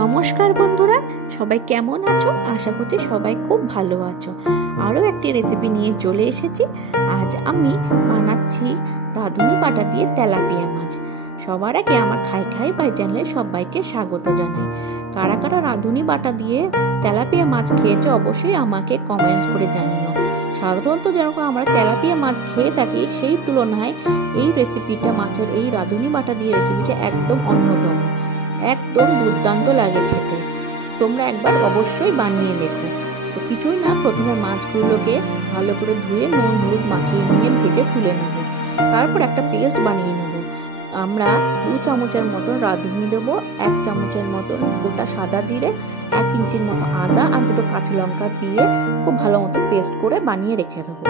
নমস্কার বন্ধুরা, সবাই কেমন আছো? আশা করছি সবাই খুব ভালো আছো। আরও একটি রেসিপি নিয়ে চলে এসেছি। আজ আমি বানাচ্ছি রাঁধুনি বাটা দিয়ে তেলাপিয়া মাছ। সবার আগে আমার খাই খাই বাই চ্যানেলে সবাইকে স্বাগত জানাই। কারা কারা রাঁধুনি বাটা দিয়ে তেলাপিয়া মাছ খেয়েছো অবশ্যই আমাকে কমেন্টস করে জানিও। সাধারণত যেরকম আমরা তেলাপিয়া মাছ খেয়ে থাকি সেই তুলনায় এই রেসিপিটা, মাছের এই রাঁধুনি বাটা দিয়ে রেসিপিটা একদম অন্যতম, একদম দুর্দান্ত লাগে খেতে। তোমরা একবার অবশ্যই বানিয়ে দেখো। তো কিছুই না, প্রথমে মাছগুলোকে ভালো করে ধুয়ে নুন হলুদ মাখিয়ে নিয়ে ভেজে তুলে নেব। তারপর একটা পেস্ট বানিয়ে নেব। আমরা 2 চামচের মতন রাঁধুনি দেবো, 1 চামচের মতন গোটা সাদা জিরে, 1 ইঞ্চির মতো আদা আর 2টো কাঁচা লঙ্কা দিয়ে খুব ভালো মতো পেস্ট করে বানিয়ে রেখে দেবো।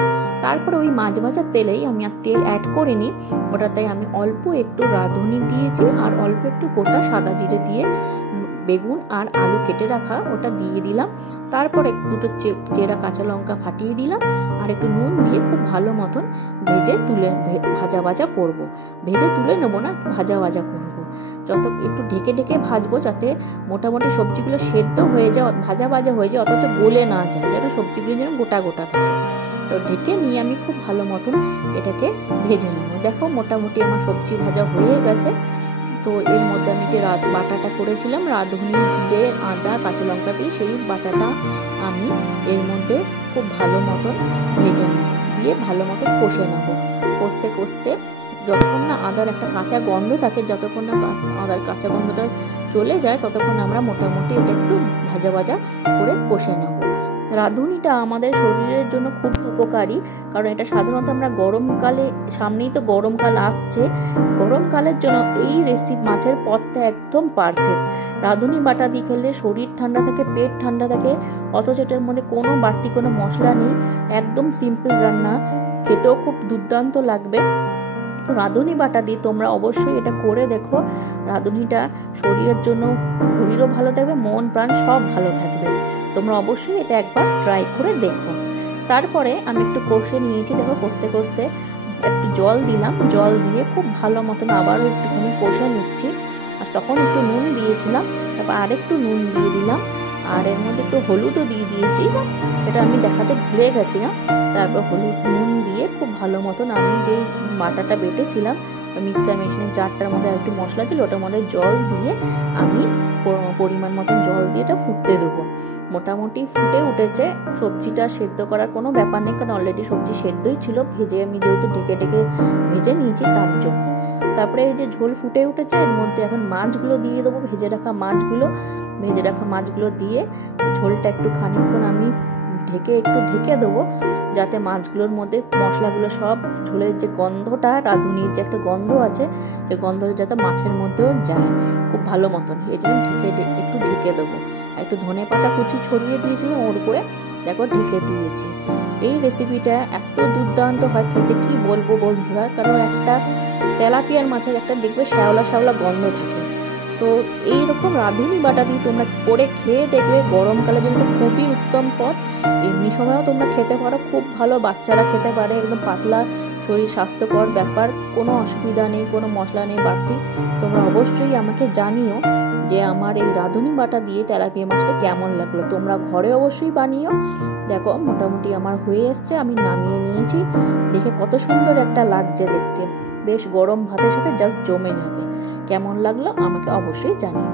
তারপর ওই মাছ ভাজার তেলেই আমি আর তেল অ্যাড করিনি, ওটাতে আমি অল্প একটু রাঁধুনি দিয়েছি আর অল্প একটু গোটা সাদা জিরে দিয়ে বেগুন আর আলু কেটে রাখা ওটা দিয়ে দিলাম। তারপরে 2টো চেরা কাঁচা লঙ্কা ফাটিয়ে দিলাম আর একটু নুন দিয়ে খুব ভালো মতন ভেজে তুলে ভাজা করব। ভেজে তুলে নেবো না, ভাজা করব। যত একটু ঢেকে ঢেকে ভাজবো যাতে মোটামুটি সবজিগুলো সেদ্ধ হয়ে যায়, ভাজা হয়ে যায়, অথচ গলে না যায়, যেন সবজিগুলো যেন গোটা থাকে। তো ঢেকে নিয়ে আমি খুব ভালো মতন এটাকে ভেজে নেবো। দেখো মোটামুটি আমার সবজি ভাজা হয়ে গেছে। তো এর মধ্যে আমি যে বাটাটা করেছিলাম রাঁধুনি জিরে আদা কাঁচা লঙ্কা দিয়ে, সেই বাটাটা আমি এর মধ্যে খুব ভালো মতন ভেজে নেব, দিয়ে ভালো মতন কষে নেব। কষতে যতক্ষণ না আদার একটা কাঁচা গন্ধ থাকে, যতক্ষণ না আদার কাঁচা গন্ধটা চলে যায় ততক্ষণ আমরা মোটামুটি এটা একটু ভাজা করে কষে নেব। রাঁধুনিটা আমাদের শরীরের জন্য খুব উপকারী, কারণ এটা সাধারণত আমরা গরমকালে, সামনেই তো গরমকাল আসছে, গরমকালের জন্য এই রেসিপি মাছের পদটা একদম পারফেক্ট। রাঁধুনি বাটা দিয়ে খেলে শরীর ঠান্ডা থাকে, পেট ঠান্ডা থাকে, অথচ এটার মধ্যে কোনো বাড়তি কোনো মশলা নেই, একদম সিম্পল রান্না, খেতেও খুব দুর্দান্ত লাগবে। তো রাঁধুনি বাটা দিয়ে তোমরা অবশ্যই এটা করে দেখো। রাঁধুনিটা শরীরের জন্য, শরীরও ভালো থাকবে, মন প্রাণ সব ভালো থাকবে। তোমরা অবশ্যই এটা একবার ট্রাই করে দেখো। তারপরে আমি একটু কষে নিয়েছি, দেখো কষতে একটু জল দিলাম, জল দিয়ে খুব ভালো মতন আবারও একটুখানি কষে নিচ্ছি। আর তখন একটু নুন দিয়েছিলাম, তারপর আরেকটু নুন দিয়ে দিলাম, আর এর মধ্যে একটু হলুদও দিয়ে দিয়েছি, এটা আমি দেখাতে ভুলে গেছিলাম। তারপর হলুদ নুন দিয়ে খুব ভালো মতন আমি যেই বাটাটা বেটেছিলাম মিক্সার মেশিনের জারটার মধ্যে একটু মশলা ছিল, ওটার মধ্যে জল দিয়ে আমি পরিমাণ মতন জল দিয়ে এটা ফুটতে দেবো। মোটামুটি ফুটে উঠেছে, সবজিটা সেদ্ধ করার কোনো ব্যাপার নেই, কারণ অলরেডি সবজি সেদ্ধই ছিল, ভেজে আমি যেহেতু ঢেকে ভেজে নিয়েছি তার জন্য। তারপরে এই যে ঝোল ফুটে উঠেছে, এর মধ্যে এখন মাছগুলো দিয়ে দেবো, ভেজে রাখা মাছগুলো দিয়ে ঝোলটা একটু খানিকক্ষণ আমি একটু ঢেকে দেবো, যাতে মাছগুলোর মধ্যে মশলাগুলো সব, ঝোলের যে গন্ধটা, রাঁধুনির যে একটা গন্ধ আছে, সেই গন্ধটা যাতে মাছের মধ্যেও যায় খুব ভালো মতন, এই জন্য একটু ঢেকে দেবো। একটু ধনে পাতা কুচি ছড়িয়ে দিয়েছিলাম ওর উপরে, দেখো ঢেকে দিয়েছি। এই রেসিপিটা এত দুর্দান্ত হয় খেতে, কি বলবো বন্ধুরা, কারণ একটা তেলাপিয়ার মাছের একটা দেখবে শ্যাওলা গন্ধ থাকে। তো এইরকম রাঁধুনি বাটা দিয়ে তোমরা করে খেয়ে দেখবে, গরমকালের জন্য খুবই উত্তম পদ। এমনি সময়ও তোমরা খেতে পারো, খুব ভালো, বাচ্চারা খেতে পারে, একদম পাতলা শরীর, স্বাস্থ্যকর ব্যাপার, কোনো অসুবিধা নেই, কোনো মশলা নেই বাড়তি। তোমরা অবশ্যই আমাকে জানিও যে আমার এই রাঁধুনি বাটা দিয়ে তেলাপিয়া মাছটা কেমন লাগলো। তোমরা ঘরে অবশ্যই বানিও। দেখো মোটামুটি আমার হয়ে এসছে, আমি নামিয়ে নিয়েছি। দেখে কত সুন্দর একটা লাগছে দেখতে, বেশ গরম ভাতের সাথে জাস্ট জমে যাবে। কেমন লাগলো আমাকে অবশ্যই জানিও।